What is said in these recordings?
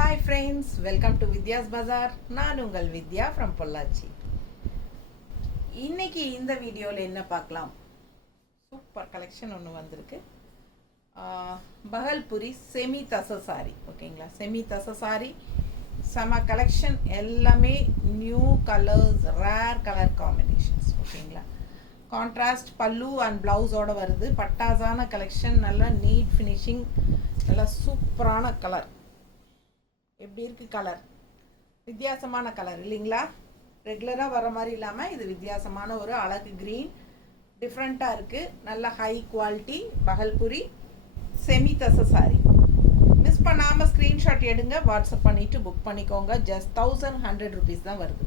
Hi friends, welcome to Vidya's Bazaar. நான் உங்கள் வித்யா from Pollachi. இன்னைக்கு இந்த வீடியோவில் என்ன பார்க்கலாம்? சூப்பர் கலெக்ஷன் ஒன்று வந்திருக்கு. பகல்புரி செமி தச சாரி, ஓகேங்களா? செமி தச சாரி செம கலெக்ஷன், எல்லாமே new colours, rare colour combinations, ஓகேங்களா? கான்ட்ராஸ்ட் பல்லு அண்ட் ப்ளவுஸோடு வருது. பட்டாசான கலெக்ஷன், நல்லா நீட் ஃபினிஷிங், நல்லா சூப்பரான கலர். எப்படி இருக்குது கலர்? வித்தியாசமான கலர் இல்லைங்களா? ரெகுலராக வர மாதிரி இல்லாமல் இது வித்தியாசமான ஒரு அழகு க்ரீன், டிஃப்ரெண்ட்டாக இருக்குது. நல்ல ஹை குவாலிட்டி பகல்புரி செமி தச சாரி. மிஸ் பண்ணாமல் ஸ்க்ரீன்ஷாட் எடுங்க, வாட்ஸ்அப் பண்ணிவிட்டு புக் பண்ணிக்கோங்க. ஜஸ்ட் 1100 rupees தான் வருது.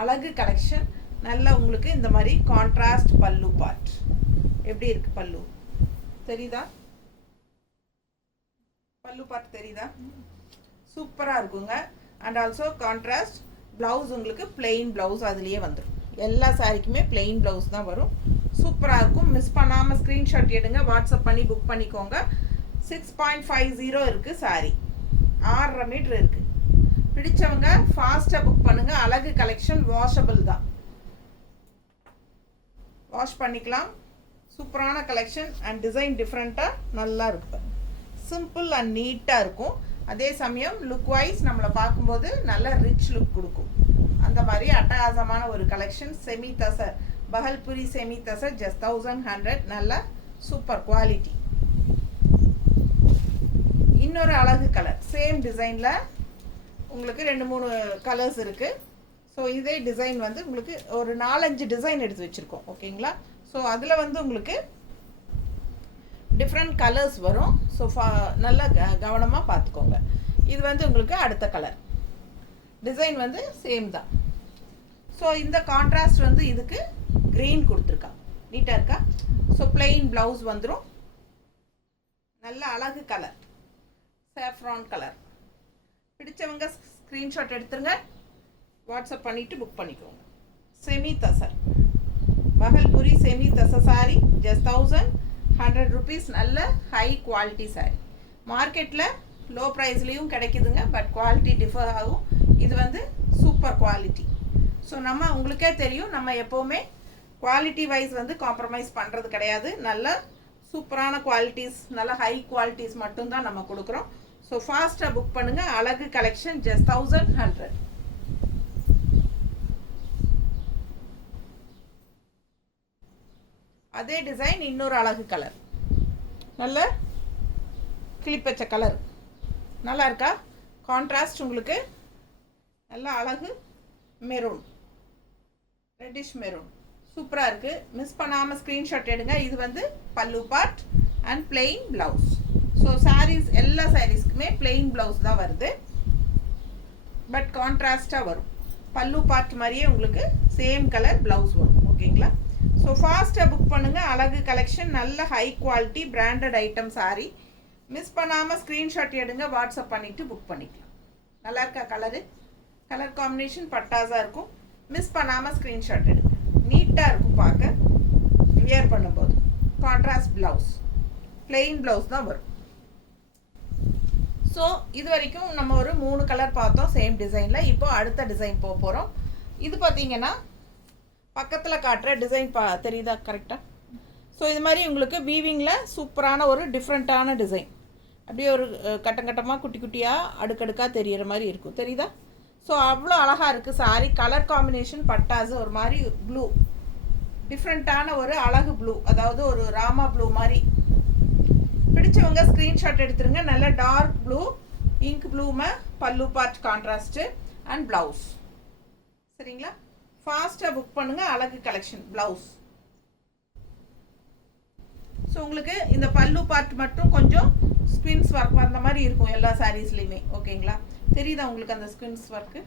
அழகு கலெக்ஷன். நல்லா உங்களுக்கு இந்த மாதிரி கான்ட்ராஸ்ட் பல்லு பார்ட். எப்படி இருக்குது பல்லு? தெரியுதா? பல்லு பார்ட் தெரியுதா? சூப்பராக இருக்குங்க. அண்ட் ஆல்சோ கான்ட்ராஸ்ட் ப்ளவுஸ், உங்களுக்கு பிளெயின் ப்ளவுஸ் அதுலேயே வந்துடும். எல்லா சாரிக்குமே பிளெயின் ப்ளவுஸ் தான் வரும். சூப்பராக இருக்கும். மிஸ் பண்ணாமல் ஸ்க்ரீன்ஷாட் எடுங்க, வாட்ஸ்அப் பண்ணி புக் பண்ணிக்கோங்க. 6.50 இருக்குது சாரி, 6.5 மீட்டர் இருக்குது. பிடிச்சவங்க ஃபாஸ்ட்டாக புக் பண்ணுங்கள். அழகு கலெக்ஷன், வாஷபிள் தான், வாஷ் பண்ணிக்கலாம். சூப்பரான கலெக்ஷன் அண்ட் டிசைன் டிஃப்ரெண்ட்டாக நல்லா இருக்கும். சிம்பிள் அண்ட் நீட்டாக இருக்கும். அதே சமயம் லுக் வைஸ் நம்மளை பார்க்கும்போது நல்ல ரிச் லுக் கொடுக்கும். அந்த மாதிரி அட்டகாசமான ஒரு கலெக்ஷன். செமி தச பகல்புரி செமி தச ஜஸ்ட் 1100. நல்ல சூப்பர் குவாலிட்டி. இன்னொரு அழகு கலர், சேம் டிசைனில் உங்களுக்கு 2-3 கலர்ஸ் இருக்குது. ஸோ இதே டிசைன் வந்து உங்களுக்கு ஒரு 4-5 டிசைன் எடுத்து வச்சுருக்கோம், ஓகேங்களா? ஸோ அதில் வந்து உங்களுக்கு டிஃப்ரெண்ட் கலர்ஸ் வரும். ஸோ நல்லா கவனமாக பார்த்துக்கோங்க. இது வந்து உங்களுக்கு அடுத்த கலர். டிசைன் வந்து சேம் தான். ஸோ இந்த கான்ட்ராஸ்ட் வந்து இதுக்கு க்ரீன் கொடுத்துருக்கா, நீட்டாக இருக்கா? ஸோ பிளெயின் ப்ளவுஸ் வந்துடும். நல்ல அழகு கலர், சாஃப்ரான் கலர். பிடிச்சவங்க ஸ்க்ரீன்ஷாட் எடுத்துருங்க, வாட்ஸ்அப் பண்ணிவிட்டு புக் பண்ணிக்கோங்க. செமி தசர் பகல்புரி செமி தச சாரி ஜஸ்ட் 1100 rupees. நல்ல ஹை குவாலிட்டி சாரி. மார்க்கெட்டில் லோ ப்ரைஸ்லேயும் கிடைக்குதுங்க, பட் குவாலிட்டி டிஃபர் ஆகும். இது வந்து சூப்பர் குவாலிட்டி. ஸோ நம்ம உங்களுக்கே தெரியும், நம்ம எப்போவுமே குவாலிட்டி வைஸ் வந்து காம்ப்ரமைஸ் பண்ணுறது கிடையாது. நல்ல சூப்பரான குவாலிட்டிஸ், நல்ல ஹை குவாலிட்டிஸ் மட்டும்தான் நம்ம கொடுக்குறோம். ஸோ ஃபாஸ்ட்டாக புக் பண்ணுங்கள். அழகு கலெக்ஷன் ஜஸ்ட் 1100. அதே டிசைன் இன்னொரு அழகு கலர், நல்ல கிளிப்பச்சை கலர். நல்லா இருக்கா? கான்ட்ராஸ்ட் உங்களுக்கு நல்ல அழகு மெரூன், ரெட்டிஷ் மெரூன். சூப்பராக இருக்குது. மிஸ் பண்ணாமல் ஸ்க்ரீன்ஷாட் எடுங்க. இது வந்து பல்லு part and plain blouse. So saris, எல்லா சாரீஸ்க்குமே பிளெயின் ப்ளவுஸ் தான் வருது, பட் கான்ட்ராஸ்டாக வரும். பல்லு பார்ட் மாதிரியே உங்களுக்கு சேம் கலர் ப்ளவுஸ் வரும், ஓகேங்களா? ஸோ ஃபாஸ்ட்டாக புக் பண்ணுங்கள். அழகு கலெக்ஷன், நல்ல high quality branded item sorry. Miss பண்ணாமல் ஸ்க்ரீன்ஷாட் எடுங்க, வாட்ஸ்அப் பண்ணிவிட்டு புக் பண்ணிக்கலாம். நல்லா இருக்கா கலரு? கலர் காம்பினேஷன் பட்டாஸாக இருக்கும். மிஸ் பண்ணாமல் ஸ்க்ரீன்ஷாட் எடுங்க. நீட்டாக இருக்கும் பார்க்க, வியர் பண்ணும்போது. கான்ட்ராஸ்ட் ப்ளவுஸ், பிளெயின் ப்ளவுஸ் தான் வரும். ஸோ இது வரைக்கும் நம்ம ஒரு 3 கலர் பார்த்தோம் சேம் டிசைனில். இப்போ அடுத்த டிசைன் போக போகிறோம். இது பார்த்தீங்கன்னா பக்கத்தில் காட்டுற டிசைன் தெரியுதா கரெக்டாக? ஸோ இது மாதிரி உங்களுக்கு வீவிங்கில் சூப்பரான ஒரு டிஃப்ரெண்ட்டான டிசைன். அப்படியே ஒரு கட்டமாக குட்டி குட்டியாக அடுக்கடுக்காக தெரிகிற மாதிரி இருக்கும், தெரியுதா? ஸோ அவ்வளோ அழகாக இருக்குது சாரி. கலர் காம்பினேஷன் பட்டாசு, ஒரு மாதிரி ப்ளூ, டிஃப்ரெண்ட்டான ஒரு அழகு ப்ளூ, அதாவது ஒரு ராமா ப்ளூ மாதிரி. பிடிச்சவங்க ஸ்க்ரீன்ஷாட் எடுத்துருங்க. நல்ல டார்க் ப்ளூ, இங்க் ப்ளூமை பல்லு பார்ட் கான்ட்ராஸ்ட்டு அண்ட் ப்ளவுஸ், சரிங்களா? ஃபாஸ்ட்டாக புக் பண்ணுங்கள். அழகு கலெக்ஷன் ப்ளவுஸ். ஸோ உங்களுக்கு இந்த பல்லு பார்ட் மட்டும் கொஞ்சம் ஸ்குவின்ஸ் ஒர்க் வந்த மாதிரி இருக்கும் எல்லா சாரீஸ்லையுமே, ஓகேங்களா? தெரியுதா உங்களுக்கு அந்த ஸ்குவின்ஸ் ஒர்க்கு?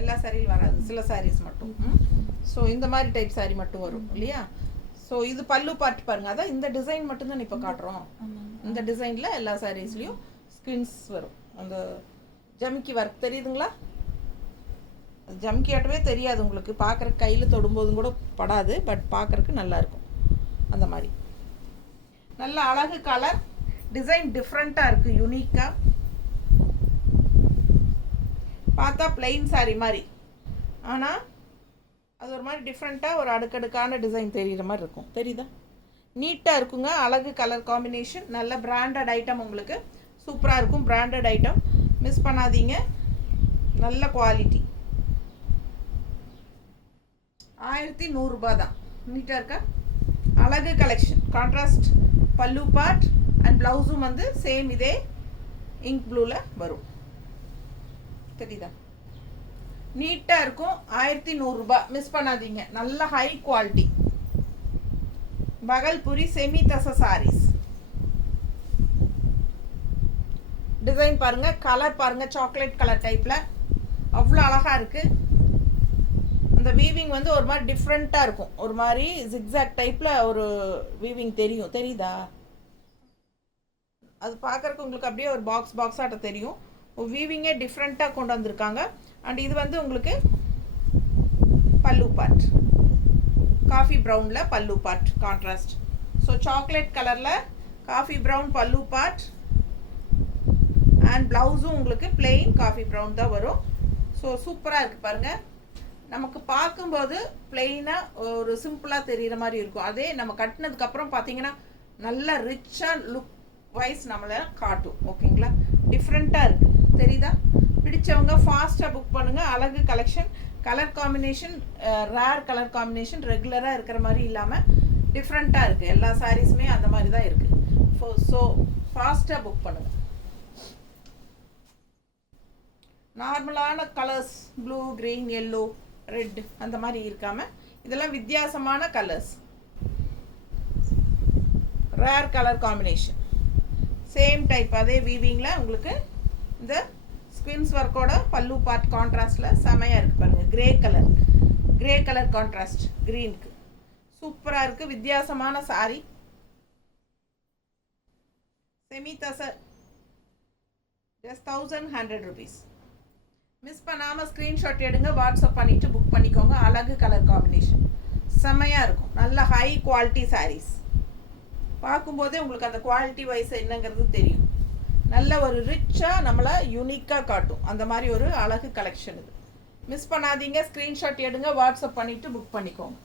எல்லா சாரியும் வராது, சில சாரீஸ் மட்டும். ஸோ இந்த மாதிரி டைப் சாரி மட்டும் வரும் இல்லையா? ஸோ இது பல்லு பார்ட் பாருங்கள். அதான் இந்த டிசைன் மட்டும்தான் இப்போ காட்டுறோம். இந்த டிசைனில் எல்லா சாரீஸ்லேயும் ஸ்குவின்ஸ் வரும். அந்த ஜமிக்கி ஒர்க் தெரியுதுங்களா? ஜம்கி ஆட்டவே தெரியாது உங்களுக்கு, பார்க்குறக்கு கையில் தொடும்போதும் கூட படாது, பட் பார்க்குறக்கு நல்லாயிருக்கும். அந்த மாதிரி நல்ல அழகு கலர், டிசைன் டிஃப்ரெண்ட்டாக இருக்குது, யூனிக்காக. பார்த்தா பிளெயின் சாரீ மாதிரி, ஆனால் அது ஒரு மாதிரி டிஃப்ரெண்ட்டாக ஒரு அடுக்கடுக்கான டிசைன் தெரிகிற மாதிரி இருக்கும். தெரியுதா? நீட்டாக இருக்குங்க. அழகு கலர் காம்பினேஷன். நல்ல பிராண்டட் ஐட்டம், உங்களுக்கு சூப்பராக இருக்கும். பிராண்டட் ஐட்டம், மிஸ் பண்ணாதீங்க. நல்ல குவாலிட்டி. 1100 ரூபாய் தான். நீட்டாக இருக்கா? அழகு collection. Contrast pallu part and ப்ளவுஸும் வந்து சேம் இதே இங்க் ப்ளூவில் வரும். தெரியுதா? நீட்டாக இருக்கும். 1100 ரூபாய், மிஸ் பண்ணாதீங்க. நல்ல ஹை குவாலிட்டி. பகல்புரி செமி தச சாரீஸ். டிசைன் பாருங்கள், கலர் பாருங்கள், சாக்லேட் கலர் டைப்பில் அவ்வளோ அழகாக இருக்குது. அந்த வீவிங் வந்து ஒரு மாதிரி டிஃப்ரெண்ட்டாக இருக்கும். ஒரு மாதிரி ஜிக்ஸாக் டைப்பில் ஒரு வீவிங் தெரியும். தெரியுதா? அது பார்க்குறக்கு உங்களுக்கு அப்படியே ஒரு பாக்ஸாட்ட தெரியும். வீவிங்கே டிஃப்ரெண்ட்டாக கொண்டு வந்திருக்காங்க. அண்ட் இது வந்து உங்களுக்கு பல்லு பார்ட், காஃபி ப்ரௌனில் பல்லு பார்ட் கான்ட்ராஸ்ட். ஸோ சாக்லேட் கலரில் காஃபி ப்ரௌன் பல்லு பார்ட் அண்ட் ப்ளவுஸும் உங்களுக்கு பிளெயின் காஃபி ப்ரௌன் தான் வரும். ஸோ சூப்பராக இருக்குது பாருங்கள். நமக்கு பார்க்கும்போது பிளெயினாக ஒரு சிம்பிளாக தெரிகிற மாதிரி இருக்கும். அதே நம்ம கட்டினதுக்கப்புறம் பார்த்தீங்கன்னா நல்லா ரிச்சாக லுக் வைஸ் நம்மளை காட்டும். ஓகேங்களா? டிஃப்ரெண்ட்டாக இருக்குது. தெரியுதா? பிடிச்சவங்க ஃபாஸ்ட்டாக புக் பண்ணுங்கள். அழகு collection. Colour combination rare colour combination, ரெகுலராக இருக்கிற மாதிரி இல்லாமல் டிஃப்ரெண்ட்டாக இருக்குது. எல்லா சாரீஸுமே அந்த மாதிரி தான் இருக்குது. ஸோ ஃபாஸ்ட்டாக புக் பண்ணுங்கள். நார்மலான colours, blue, green, yellow, red அந்த மாதிரி இருக்காமல் இதெல்லாம் வித்தியாசமான colours, rare colour combination, same type அதே வீவிங்கில் உங்களுக்கு இந்த ஸ்குவின்ஸ் ஒர்க்கோட பல்லு பார்ட் கான்ட்ராஸ்டில் செமையாக இருக்குது பாருங்கள். கிரே கலர் கான்ட்ராஸ்ட் க்ரீனுக்கு சூப்பராக இருக்குது. வித்தியாசமான sorry. Semi tussar, just 1100 rupees. Miss பண்ணாமல் ஸ்க்ரீன்ஷாட் எடுங்க, வாட்ஸ்அப் பண்ணிவிட்டு புக் பண்ணிக்கோங்க. அழகு கலர் காம்பினேஷன் செம்மையாக இருக்கும். நல்ல ஹை குவாலிட்டி சாரீஸ். பார்க்கும்போதே உங்களுக்கு அந்த குவாலிட்டி வைஸ் என்னங்கிறது தெரியும். நல்ல ஒரு ரிச்சாக நம்மளை யூனிக்காக காட்டும். அந்த மாதிரி ஒரு அழகு கலெக்ஷன் இது. மிஸ் பண்ணாதீங்க. ஸ்க்ரீன்ஷாட் எடுங்க, வாட்ஸ்அப் பண்ணிவிட்டு புக் பண்ணிக்கோங்க.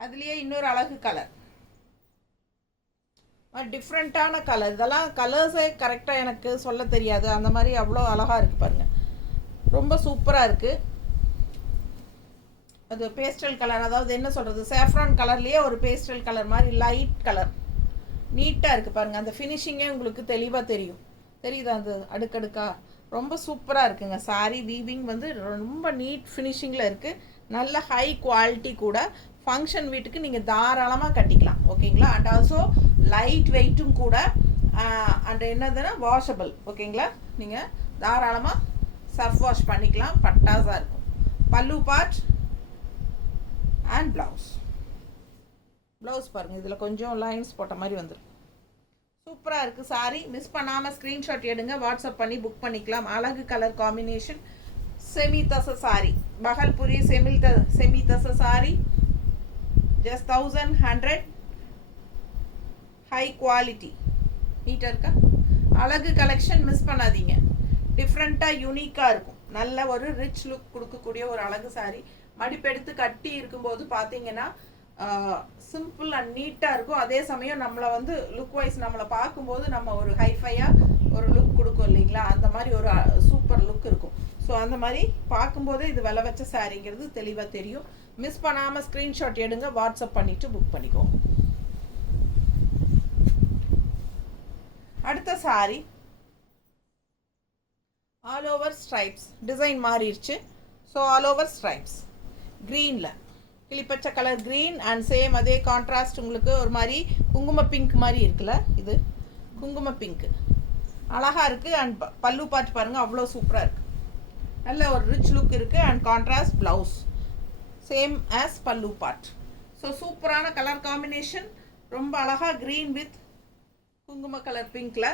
அதுலேயே இன்னொரு அழகு கலர், டிஃப்ரெண்ட்டான கலர். இதெல்லாம் கலர்ஸே கரெக்டாக எனக்கு சொல்ல தெரியாது. அந்த மாதிரி அவ்வளோ அழகாக இருக்குது பாருங்கள். ரொம்ப சூப்பராக இருக்குது. அது பேஸ்டல் கலர், அதாவது என்ன சொல்கிறது, சேஃப்ரான் கலர்லேயே ஒரு பேஸ்டல் கலர் மாதிரி லைட் கலர். நீட்டாக இருக்குது பாருங்கள். அந்த ஃபினிஷிங்கே உங்களுக்கு தெளிவாக தெரியும். தெரியுதா? அந்த அடுக்கடுக்காக ரொம்ப சூப்பராக இருக்குங்க. சாரி வீவிங் வந்து ரொம்ப நீட் ஃபினிஷிங்கில் இருக்குது. நல்ல ஹை குவாலிட்டி கூட. ஃபங்க்ஷன் வீட்டுக்கு நீங்கள் தாராளமாக கட்டிக்கலாம். ஓகேங்களா? அண்ட் ஆல்சோ லைட் வெயிட்டும் கூட. அண்ட் என்னதுன்னா வாஷபிள். ஓகேங்களா? நீங்கள் தாராளமாக சர்ஃப் வாஷ் பண்ணிக்கலாம். பட்டாஸாக இருக்கும். பல்லு பார்ட் அண்ட் ப்ளவுஸ் பாருங்கள். இதில் கொஞ்சம் லைன்ஸ் போட்ட மாதிரி வந்துடும். சூப்பராக இருக்குது சாரி. மிஸ் பண்ணாமல் ஸ்க்ரீன்ஷாட் எடுங்க, வாட்ஸ்அப் பண்ணி புக் பண்ணிக்கலாம். அழகு கலர் காம்பினேஷன். செமி தச சாரி, பகல்புரி செமி தச சாரி, ஜஸ்ட் 1100. High quality. நீட்டாக இருக்கா? அழகு கலெக்ஷன், மிஸ் பண்ணாதீங்க. டிஃப்ரெண்ட்டாக யூனிக்காக இருக்கும். நல்ல ஒரு ரிச் லுக் கொடுக்கக்கூடிய ஒரு அழகு சாரி. மடிப்பெடுத்து கட்டி இருக்கும்போது பார்த்தீங்கன்னா சிம்பிள் அண்ட் நீட்டாக இருக்கும். அதே சமயம் நம்மளை வந்து லுக் வைஸ் நம்மளை பார்க்கும்போது நம்ம ஒரு ஹைஃபையாக ஒரு லுக் கொடுக்கும் இல்லைங்களா? அந்த மாதிரி ஒரு சூப்பர் லுக் இருக்கும். ஸோ அந்த மாதிரி பார்க்கும்போதே இது விலை வச்ச சாரிங்கிறது தெளிவாக தெரியும். மிஸ் பண்ணாமல் ஸ்க்ரீன்ஷாட் எடுங்க, வாட்ஸ்அப் பண்ணிவிட்டு புக் பண்ணிக்கோங்க. அடுத்த sorry all over stripes. Design மாறிடுச்சு. ஸோ ஆல் ஓவர் ஸ்ட்ரைப்ஸ் க்ரீனில், கிளிப்பச்சை கலர் க்ரீன் அண்ட் சேம் அதே கான்ட்ராஸ்ட். உங்களுக்கு ஒரு மாதிரி குங்கும பிங்க் மாதிரி இருக்குல்ல, இது குங்கும பிங்க்கு அழகாக இருக்குது. அண்ட் பல்லு பார்த்து பாருங்கள், அவ்வளோ சூப்பராக இருக்குது. நல்ல ஒரு ரிச் லுக் இருக்குது. And contrast blouse same as பல்லு பார்ட். ஸோ சூப்பரான கலர் காம்பினேஷன். ரொம்ப அழகாக க்ரீன் வித் குங்கும கலர் பிங்க்கில்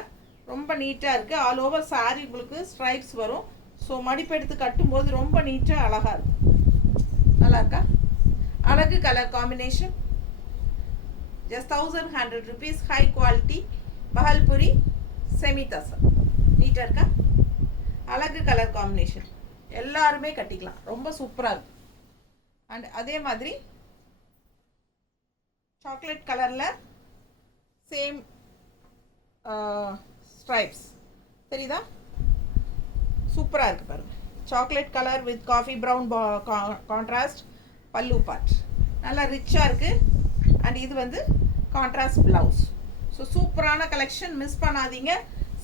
ரொம்ப நீட்டாக இருக்குது. ஆல் ஓவர் சாரி உங்களுக்கு ஸ்ட்ரைப்ஸ் வரும். ஸோ மடிப்பெடுத்து கட்டும்போது ரொம்ப நீட்டாக அழகாக இருக்கும். நல்லா இருக்கா? அழகு colour combination. Just 1100 rupees. High quality. Bhagalpuri semi tussar. நீட்டாக இருக்கா? அழகு கலர் காம்பினேஷன், எல்லாருமே கட்டிக்கலாம், ரொம்ப சூப்பராக இருக்கும். அண்ட் அதே மாதிரி சாக்லேட் கலரில் சேம் ஸ்ட்ரைப்ஸ் தெரியுதா? சூப்பராக இருக்குது பாருங்கள். Chocolate colour with coffee brown contrast pallu part, நல்லா ரிச்சாக இருக்குது. அண்ட் இது வந்து கான்ட்ராஸ்ட் ப்ளவுஸ். ஸோ சூப்பரான கலெக்ஷன், மிஸ் பண்ணாதீங்க.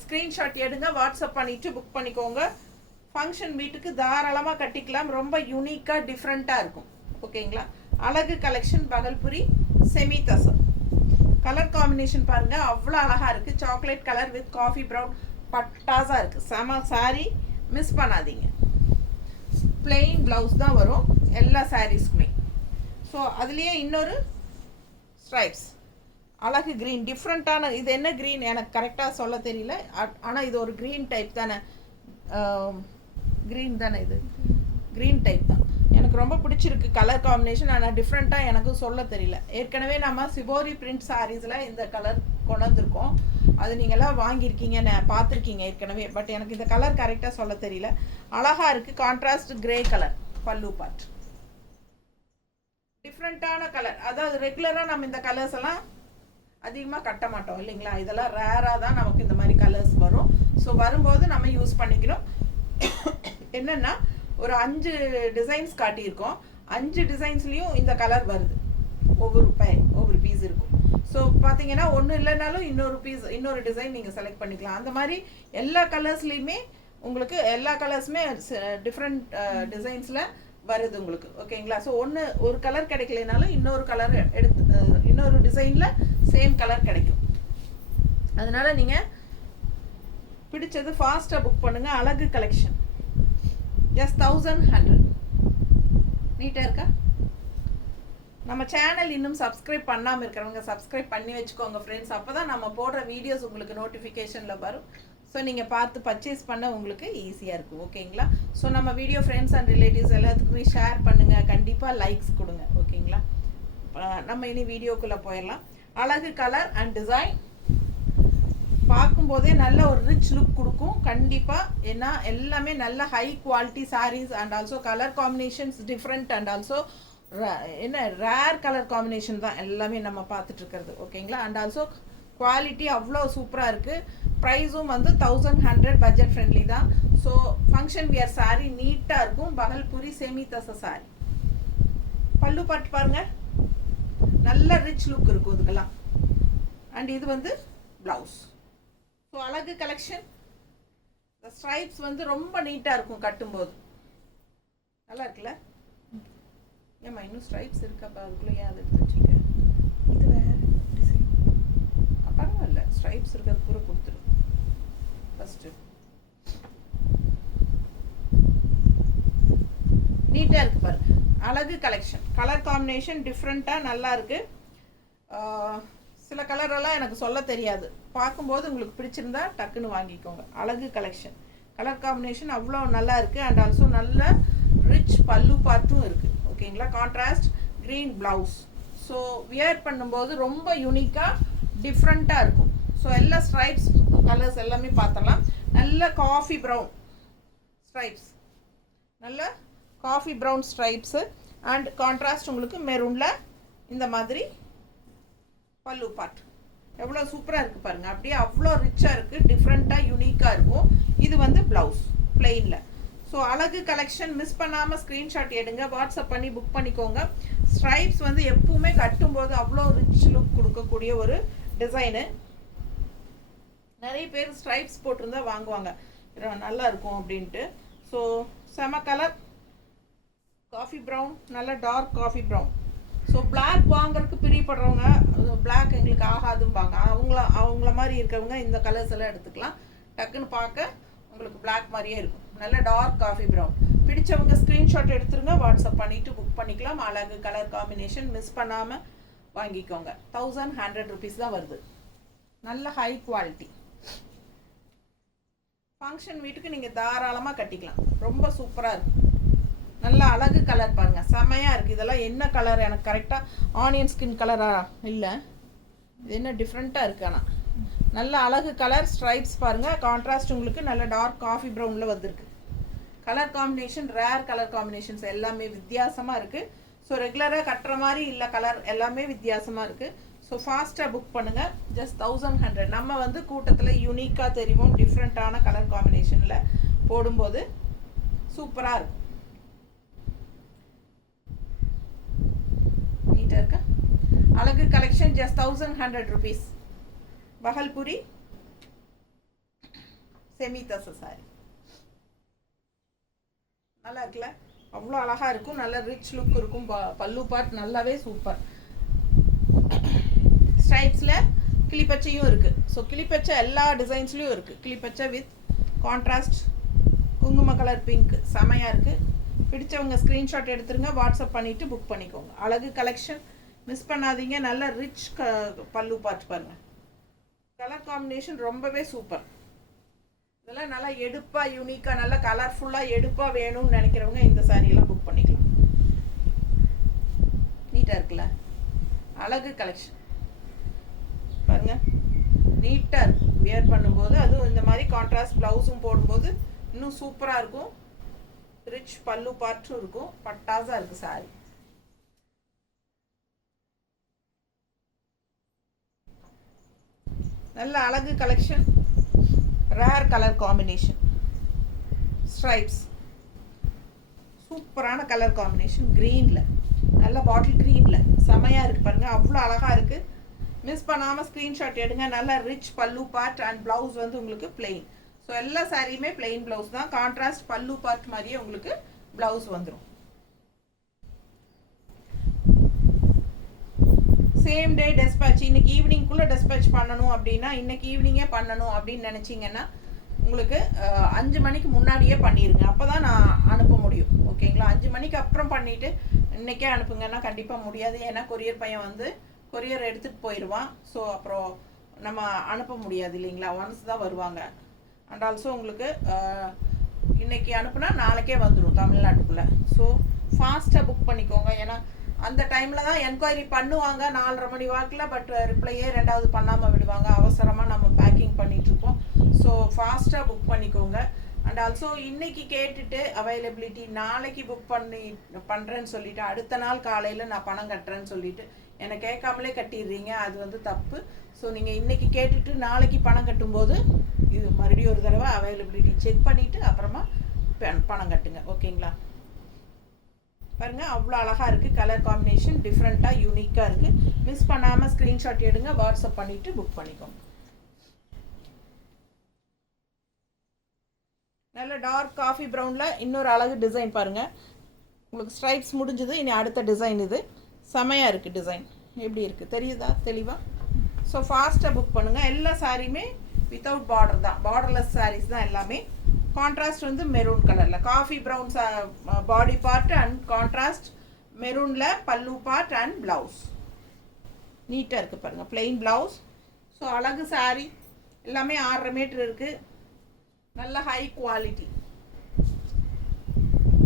ஸ்க்ரீன்ஷாட் எடுங்க, வாட்ஸ்அப் பண்ணிவிட்டு புக் பண்ணிக்கோங்க. ஃபங்க்ஷன் வீட்டுக்கு தாராளமாக கட்டிக்கலாம், ரொம்ப யூனிக்காக டிஃப்ரெண்ட்டாக இருக்கும். ஓகேங்களா? அழகு collection Bhagalpuri semi tussar. Colour combination பாருங்கள், அவ்வளோ அழகாக இருக்குது. Chocolate colour with coffee brown பட்டாஸாக இருக்குது. செம சாரீ, மிஸ் பண்ணாதீங்க. பிளெயின் ப்ளவுஸ் தான் வரும் எல்லா சாரீஸ்க்குமே. ஸோ அதுலேயே இன்னொரு ஸ்ட்ரைப்ஸ் அழகு க்ரீன், டிஃப்ரெண்ட்டான, இது என்ன க்ரீன் எனக்கு கரெக்டாக சொல்ல தெரியல. ஆனால் இது ஒரு க்ரீன் டைப் தானே, க்ரீன் தானே, இது க்ரீன் டைப் தான். எனக்கு ரொம்ப பிடிச்சிருக்கு கலர் காம்பினேஷன். ஆனால் டிஃப்ரெண்ட்டாக எனக்கும் சொல்ல தெரியல. ஏற்கனவே நம்ம சிபோரி பிரிண்ட் சாரீஸில் இந்த கலர் கொண்டு வந்திருக்கோம், அது நீங்கள்லாம் வாங்கியிருக்கீங்க, நான் பார்த்துருக்கீங்க ஏற்கனவே. பட் எனக்கு இந்த கலர் கரெக்டாக சொல்ல தெரியல. அழகாக இருக்குது. கான்ட்ராஸ்ட் கிரே கலர் பல்லு பார்ட், டிஃப்ரெண்ட்டான கலர். அதாவது ரெகுலராக நம்ம இந்த கலர்ஸ் எல்லாம் அதிகமாக கட்ட மாட்டோம் இல்லைங்களா? இதெல்லாம் ரேராக தான் நமக்கு இந்த மாதிரி கலர்ஸ் வரும். ஸோ வரும்போது நம்ம யூஸ் பண்ணிக்கணும். என்னென்னா ஒரு 5 டிசைன்ஸ் காட்டியிருக்கோம். 5 டிசைன்ஸ்லேயும் இந்த கலர் வருது. ஒவ்வொரு பீஸ் இருக்கும். ஸோ பார்த்தீங்கன்னா ஒன்று இல்லைனாலும் இன்னொரு டிசைன் நீங்கள் செலக்ட் பண்ணிக்கலாம். அந்த மாதிரி எல்லா கலர்ஸ்லேயுமே உங்களுக்கு எல்லா கலர்ஸுமே டிஃப்ரெண்ட் டிசைன்ஸில் வருது உங்களுக்கு. ஓகேங்களா? ஸோ ஒரு கலர் கிடைக்கலனாலும் இன்னொரு கலர் இன்னொரு டிசைனில் சேம் கலர் கிடைக்கும். அதனால் நீங்கள் பிடிச்சது ஃபாஸ்ட்டாக புக் பண்ணுங்கள். அழகு கலெக்ஷன் ஜஸ்ட் 1100. நீட்டாக இருக்கா? நம்ம சேனல் இன்னும் சப்ஸ்கிரைப் பண்ணாமல் இருக்கிறவங்க சப்ஸ்கிரைப் பண்ணி வச்சுக்கோங்க ஃப்ரெண்ட்ஸ். அப்போ தான் நம்ம போடுற வீடியோஸ் உங்களுக்கு நோட்டிஃபிகேஷனில் வரும். ஸோ நீங்கள் பார்த்து பர்ச்சேஸ் பண்ண உங்களுக்கு ஈஸியாக இருக்கும். ஓகேங்களா? ஸோ நம்ம வீடியோ ஃப்ரெண்ட்ஸ் அண்ட் ரிலேட்டிவ்ஸ் எல்லாத்துக்குமே ஷேர் பண்ணுங்கள், கண்டிப்பாக லைக்ஸ் கொடுங்க. ஓகேங்களா? நம்ம இனி வீடியோக்குள்ளே போயிடலாம். அழகு கலர் அண்ட் டிசைன் பார்க்கும்போதே நல்ல ஒரு ரிச் லுக் கொடுக்கும் கண்டிப்பாக. ஏன்னா எல்லாமே நல்ல high quality saris and also colour combinations different and also என்ன ரேர் கலர் காம்பினேஷன் தான் எல்லாமே நம்ம பார்த்துட்ருக்கிறது. ஓகேங்களா? அண்ட் ஆல்சோ குவாலிட்டி அவ்வளோ சூப்பராக இருக்குது. ப்ரைஸும் வந்து 1100, பட்ஜெட் ஃப்ரெண்ட்லி தான். ஸோ ஃபங்க்ஷன் வியர் சாரீ நீட்டாக இருக்கும். பகல்புரி செமி தச சாரீ. பல்லு பாட்டு பாருங்கள், நல்ல ரிச் லுக் இருக்கும் இதுக்கெல்லாம். அண்ட் இது வந்து ப்ளவுஸ். ஸோ அழகு கலெக்ஷன். இந்த ஸ்ட்ரைப்ஸ் வந்து ரொம்ப நீட்டாக இருக்கும் கட்டும்போது. நல்லா இருக்குல்ல? ஏம்மா இன்னும் ஸ்ட்ரைப்ஸ் இருக்கப்பா, அதுக்குள்ளே ஏன் அதை எடுத்து வச்சுருக்கேன்? இது வேறு டிசைன். பரவாயில்ல, ஸ்ட்ரைப்ஸ் இருக்கிறது பூரா கொடுத்துரு ஃபஸ்ட்டு. நீட்டாக இருக்குது பாருங்க. அழகு கலெக்ஷன். கலர் காம்பினேஷன் டிஃப்ரெண்ட்டாக நல்லா இருக்குது. சில கலரெல்லாம் எனக்கு சொல்ல தெரியாது. பார்க்கும்போது உங்களுக்கு பிடிச்சிருந்தா டக்குன்னு வாங்கிக்கோங்க. அழகு கலெக்ஷன். கலர் காம்பினேஷன் அவ்வளோ நல்லா இருக்குது. அண்ட் ஆல்சோ நல்ல ரிச் பல்லு பார்ட்டும் இருக்குது. ஓகேங்களா? Contrast green blouse. So wear பண்ணும்போது ரொம்ப யூனிக்காக டிஃப்ரெண்ட்டாக இருக்கும். ஸோ எல்லா ஸ்ட்ரைப்ஸ் கலர்ஸ் எல்லாமே பார்த்தலாம். நல்ல காஃபி ப்ரௌன் ஸ்ட்ரைப்ஸ், நல்ல coffee brown stripes and contrast உங்களுக்கு மெரூனில் இந்த மாதிரி பல்லு பார்ட். எவ்வளோ சூப்பராக இருக்குது பாருங்கள். அப்படியே அவ்வளோ ரிச்சாக இருக்குது, டிஃப்ரெண்ட்டாக யூனிக்காக இருக்கும். இது வந்து ப்ளவுஸ் பிளெயினில். ஸோ அழகு கலெக்ஷன் மிஸ் பண்ணாமல் ஸ்க்ரீன்ஷாட் எடுங்க, வாட்ஸ்அப் பண்ணி புக் பண்ணிக்கோங்க. ஸ்ட்ரைப்ஸ் வந்து எப்பவுமே கட்டும்போது அவ்வளோ ரிச் லுக் கொடுக்கக்கூடிய ஒரு டிசைனு. நிறைய பேர் ஸ்ட்ரைப்ஸ் போட்டிருந்தா வாங்குவாங்க, நல்லா இருக்கும் அப்படின்ட்டு. ஸோ செம கலர் காஃபி ப்ரௌன், நல்ல dark coffee brown. So black வாங்குறதுக்கு பிரியப்படுறவங்க, பிளாக் எங்களுக்கு ஆகாதும்பாங்க, அவங்கள மாதிரி இருக்கிறவங்க இந்த கலர்ஸ் எல்லாம் எடுத்துக்கலாம். டக்குன்னு பார்க்க உங்களுக்கு பிளாக் மாதிரியே இருக்கும். நல்ல டார்க் காஃபி ப்ரௌன். பிடிச்சவங்க ஸ்க்ரீன்ஷாட் எடுத்துருங்க, வாட்ஸ்அப் பண்ணிவிட்டு புக் பண்ணிக்கலாம். அழகு கலர் காம்பினேஷன் மிஸ் பண்ணாமல் வாங்கிக்கோங்க. 1100 rupees தான் வருது. நல்ல ஹை குவாலிட்டி. ஃபங்க்ஷன் வீட்டுக்கு நீங்கள் தாராளமாக கட்டிக்கலாம். ரொம்ப சூப்பராக இருக்கும். நல்ல அழகு கலர் பாருங்கள், செம்மையாக இருக்குது. இதெல்லாம் என்ன கலர் எனக்கு கரெக்டாக ஆனியன் ஸ்கின் கலரா இல்லை, இது என்ன டிஃப்ரெண்ட்டாக இருக்குது. ஆனால் நல்ல அழகு கலர். ஸ்ட்ரைப்ஸ் பாருங்கள், கான்ட்ராஸ்ட் உங்களுக்கு நல்ல டார்க் காஃபி ப்ரௌனில் வந்திருக்கு. Colour combination rare colour combinations எல்லாமே வித்தியாசமாக இருக்குது. ஸோ ரெகுலராக கட்டுற மாதிரி இல்லை, கலர் எல்லாமே வித்தியாசமாக இருக்குது. ஸோ ஃபாஸ்ட்டாக புக் பண்ணுங்கள். ஜஸ்ட் 1100. நம்ம வந்து கூட்டத்தில் யூனிக்காக தெரியும், டிஃப்ரெண்ட்டான கலர் காம்பினேஷனில் போடும்போது சூப்பராக இருக்கும். நீட்டாக இருக்கா? அழகு collection just 1100 rupees. Bhagalpuri semi தச சாரி நல்லா இருக்குல்ல? அவ்வளோ அழகாக இருக்கும், நல்ல ரிச் லுக் இருக்கும். பல்லு பார்ட் நல்லாவே சூப்பர். ஸ்ட்ரைப்ஸில் கிளிப்பச்சையும் இருக்குது. ஸோ கிளிப்பச்சை எல்லா டிசைன்ஸ்லேயும் இருக்குது. கிளிப்பச்சை வித் கான்ட்ராஸ்ட் குங்கும கலர் பிங்க் செமையாக இருக்குது. பிடிச்சவங்க ஸ்க்ரீன்ஷாட் எடுத்துருங்க, வாட்ஸ்அப் பண்ணிவிட்டு புக் பண்ணிக்கோங்க. அழகு கலெக்ஷன் மிஸ் பண்ணாதீங்க. நல்ல ரிச் பல்லு பார்ட் பாருங்கள். கலர் காம்பினேஷன் ரொம்பவே சூப்பர். இதெல்லாம் நல்லா எடுப்பாக யூனிக்காக நல்லா கலர்ஃபுல்லாக எடுப்பாக வேணும்னு நினைக்கிறவங்க இந்த சாரியெல்லாம் புக் பண்ணிக்கலாம். நீட்டாக இருக்குல்ல? அழகு கலெக்ஷன் பாருங்கள், நீட்டாக இருக்கும். வியர் பண்ணும்போது அதுவும் இந்த மாதிரி கான்ட்ராஸ்ட் ப்ளவுஸும் போடும்போது இன்னும் சூப்பராக இருக்கும். ரிச் பல்லு பார்ட்டும் இருக்கும். பட்டாஸாக இருக்குது சாரி. நல்ல அழகு collection, rare colour combination, stripes சூப்பரான கலர் காம்பினேஷன். க்ரீனில் நல்ல பாட்டில் க்ரீனில் செமையாக இருக்குது பாருங்கள், அவ்வளோ அழகாக இருக்குது. மிஸ் பண்ணாமல் ஸ்க்ரீன்ஷாட் எடுங்க. நல்ல ரிச் பல்லு பார்ட் அண்ட் ப்ளவுஸ் வந்து உங்களுக்கு பிளெயின். ஸோ எல்லா சாரியுமே பிளெயின் ப்ளவுஸ் தான். கான்ட்ராஸ்ட் பல்லு பார்ட் மாதிரியே உங்களுக்கு ப்ளவுஸ் வந்துடும். சேம் டே டெஸ்பேட்ச், இன்னைக்கு ஈவினிங்குள்ளே டெஸ்பேட்ச் பண்ணணும் அப்படின்னா இன்றைக்கி ஈவினிங்கே பண்ணணும் அப்படின்னு நினச்சிங்கன்னா உங்களுக்கு 5 மணிக்கு முன்னாடியே பண்ணிடுங்க. அப்போ தான் நான் அனுப்ப முடியும். ஓகேங்களா? 5 மணிக்கு அப்புறம் பண்ணிவிட்டு இன்றைக்கே அனுப்புங்கன்னா கண்டிப்பாக முடியாது. ஏன்னா கொரியர் பையன் வந்து கொரியர் எடுத்துகிட்டு போயிடுவான். ஸோ அப்புறம் நம்ம அனுப்ப முடியாது இல்லைங்களா? ஒன்ஸ் தான் வருவாங்க. அண்ட் ஆல்சோ உங்களுக்கு இன்றைக்கி அனுப்புனா நாளைக்கே வந்துடும் தமிழ்நாட்டுக்குள்ளே. ஸோ ஃபாஸ்ட்டாக புக் பண்ணிக்கோங்க. ஏன்னா அந்த டைமில் தான் என்கொயரி பண்ணுவாங்க 4:30 மணி வாக்கில். பட் ரிப்ளையே 2வது பண்ணாமல் விடுவாங்க. அவசரமாக நம்ம பேக்கிங் பண்ணிகிட்ருப்போம். ஸோ ஃபாஸ்ட்டாக புக் பண்ணிக்கோங்க. அண்ட் ஆல்சோ இன்றைக்கி கேட்டுட்டு அவைலபிலிட்டி நாளைக்கு புக் பண்ணுறேன்னு சொல்லிவிட்டு அடுத்த நாள் காலையில் நான் பணம் கட்டுறேன்னு சொல்லிவிட்டு என்னை கேட்காமலே கட்டிடுறீங்க. அது வந்து தப்பு. ஸோ நீங்கள் இன்றைக்கி கேட்டுட்டு நாளைக்கு பணம் கட்டும்போது இது மறுபடியும் ஒரு தடவை அவைலபிலிட்டி செக் பண்ணிவிட்டு அப்புறமா பணம் கட்டுங்க. ஓகேங்களா? பாருங்கள், அவ்வளோ அழகாக இருக்குது. கலர் காம்பினேஷன் டிஃப்ரெண்ட்டாக யூனிக்காக இருக்குது. மிஸ் பண்ணாமல் ஸ்க்ரீன்ஷாட் எடுங்க, வாட்ஸ்அப் பண்ணிவிட்டு புக் பண்ணிக்கோங்க. நல்ல டார்க் காஃபி ப்ரௌனில் இன்னொரு அழகு டிசைன் பாருங்கள். உங்களுக்கு ஸ்ட்ரைப்ஸ் முடிஞ்சது. இனி அடுத்த டிசைன் இது. செமையாக இருக்குது டிசைன். எப்படி இருக்குது தெரியுதா தெளிவாக? ஸோ ஃபாஸ்ட்டாக புக் பண்ணுங்கள். எல்லா சாரியுமே வித்தவுட் பார்டர் தான், பார்டர்லெஸ் சாரீஸ் தான் எல்லாமே. கான்ட்ராஸ்ட் வந்து மெரூன் கலரில் coffee brown body part and contrast மெரூனில் பல்லு பார்ட் அண்ட் ப்ளவுஸ். நீட்டாக இருக்குது பாருங்கள், பிளெயின் ப்ளவுஸ். ஸோ அழகு சாரீ எல்லாமே 6.5 மீட்டர் இருக்குது. நல்ல ஹை குவாலிட்டி.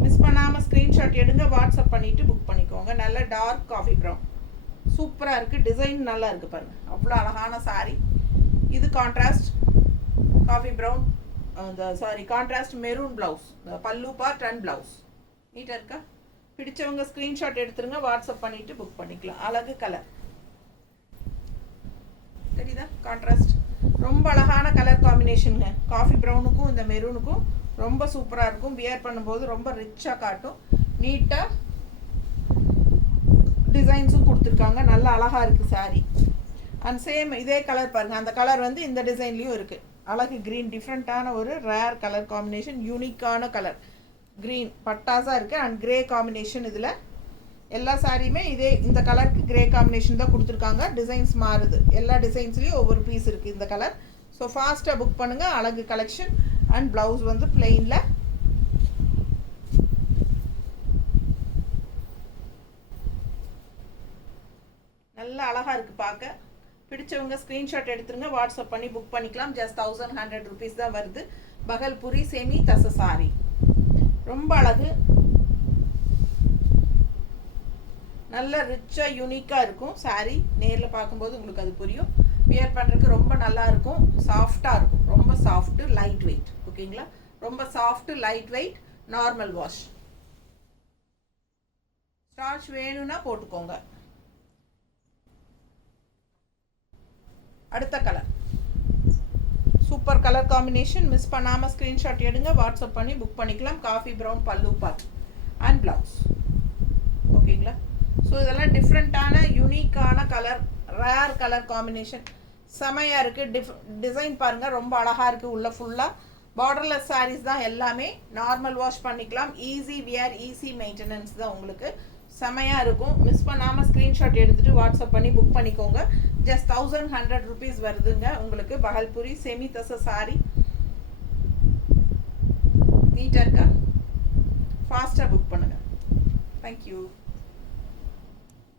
மிஸ் பண்ணாமல் ஸ்க்ரீன்ஷாட் எடுங்க, வாட்ஸ்அப் பண்ணிவிட்டு புக் பண்ணிக்கோங்க. நல்ல டார்க் காஃபி ப்ரௌன் சூப்பராக இருக்குது. டிசைன் நல்லா இருக்குது பாருங்கள், அவ்வளோ அழகான சாரீ. இது contrast coffee brown contrast maroon blouse, பல்லு பார்ட் அண்ட் ப்ளவுஸ். நீட்டாக இருக்கா? பிடிச்சவங்க ஸ்க்ரீன்ஷாட் எடுத்துருங்க, வாட்ஸ்அப் பண்ணிவிட்டு புக் பண்ணிக்கலாம். அழகு கலர் தெரியுதா? கான்ட்ராஸ்ட் ரொம்ப அழகான கலர் காம்பினேஷனுங்க. காஃபி ப்ரௌனுக்கும் இந்த மெரூனுக்கும் ரொம்ப சூப்பராக இருக்கும். வியர் பண்ணும்போது ரொம்ப ரிச்சாக காட்டும். நீட்டாக டிசைன்ஸும் கொடுத்துருக்காங்க. நல்லா அழகாக இருக்குது சாரீ. அண்ட் சேம் இதே கலர் பாருங்கள், அந்த கலர் வந்து இந்த டிசைன்லேயும் இருக்குது. அழகு க்ரீன், டிஃப்ரெண்ட்டான ஒரு ரேர் கலர் காம்பினேஷன், யூனிக்கான கலர் க்ரீன் பட்டாஸாக இருக்குது. And grey combination. இதில் எல்லா சாரியுமே இதே இந்த கலருக்கு கிரே காம்பினேஷன் தான் கொடுத்துருக்காங்க. டிசைன்ஸ் மாறுது, எல்லா டிசைன்ஸ்லேயும் ஒவ்வொரு பீஸ் இருக்குது இந்த கலர். ஸோ ஃபாஸ்ட்டாக புக் பண்ணுங்கள். அழகு கலெக்ஷன். அண்ட் ப்ளவுஸ் வந்து பிளெயினில் நல்லா அழகாக இருக்குது பார்க்க. பிடிச்சவங்க ஸ்க்ரீன்ஷாட் எடுத்துருங்க, வாட்ஸ்அப் பண்ணி புக் பண்ணிக்கலாம். ஜஸ்ட் 1100 rupees தான் வருது. பகல்புரி செமி தச சாரி ரொம்ப அழகு, நல்ல ரிச்சாக யூனிக்காக இருக்கும் சாரீ. நேரில் பார்க்கும்போது உங்களுக்கு அது புரியும். வியர் பண்ணுறதுக்கு ரொம்ப நல்லா இருக்கும், சாஃப்டாக இருக்கும், ரொம்ப சாஃப்ட்டு லைட் வெயிட். ஓகேங்களா, ரொம்ப soft light weight, normal wash. Starch வேணும்னா போட்டுக்கோங்க. அடுத்த colour super colour combination. Miss பண்ணாமல் ஸ்க்ரீன்ஷாட் எடுங்க, வாட்ஸ்அப் பண்ணி புக் பண்ணிக்கலாம். காஃபி ப்ரௌன் பல்லு பார்ட் அண்ட் ப்ளவுஸ். ஓகேங்களா, ஸோ இதெல்லாம் டிஃப்ரெண்ட்டான யூனிக்கான கலர், ரேர் கலர் காம்பினேஷன், செமையாக இருக்குது. டிசைன் பாருங்கள், ரொம்ப அழகாக இருக்குது. உள்ள ஃபுல்லாக பார்டர்லெஸ் சாரீஸ் தான் எல்லாமே. நார்மல் வாஷ் பண்ணிக்கலாம், ஈஸி வியர், ஈஸி மெயின்டெனன்ஸ் தான் உங்களுக்கு. செமையாக இருக்கும். மிஸ் பண்ணாமல் ஸ்க்ரீன்ஷாட் எடுத்துகிட்டு வாட்ஸ்அப் பண்ணி புக் பண்ணிக்கோங்க. ஜஸ்ட் 1100 rupees வருதுங்க உங்களுக்கு. பகல்புரி செமி தச சாரி, நீட்டாக இருக்கா? ஃபாஸ்ட்டாக புக் பண்ணுங்கள். தேங்க்யூ.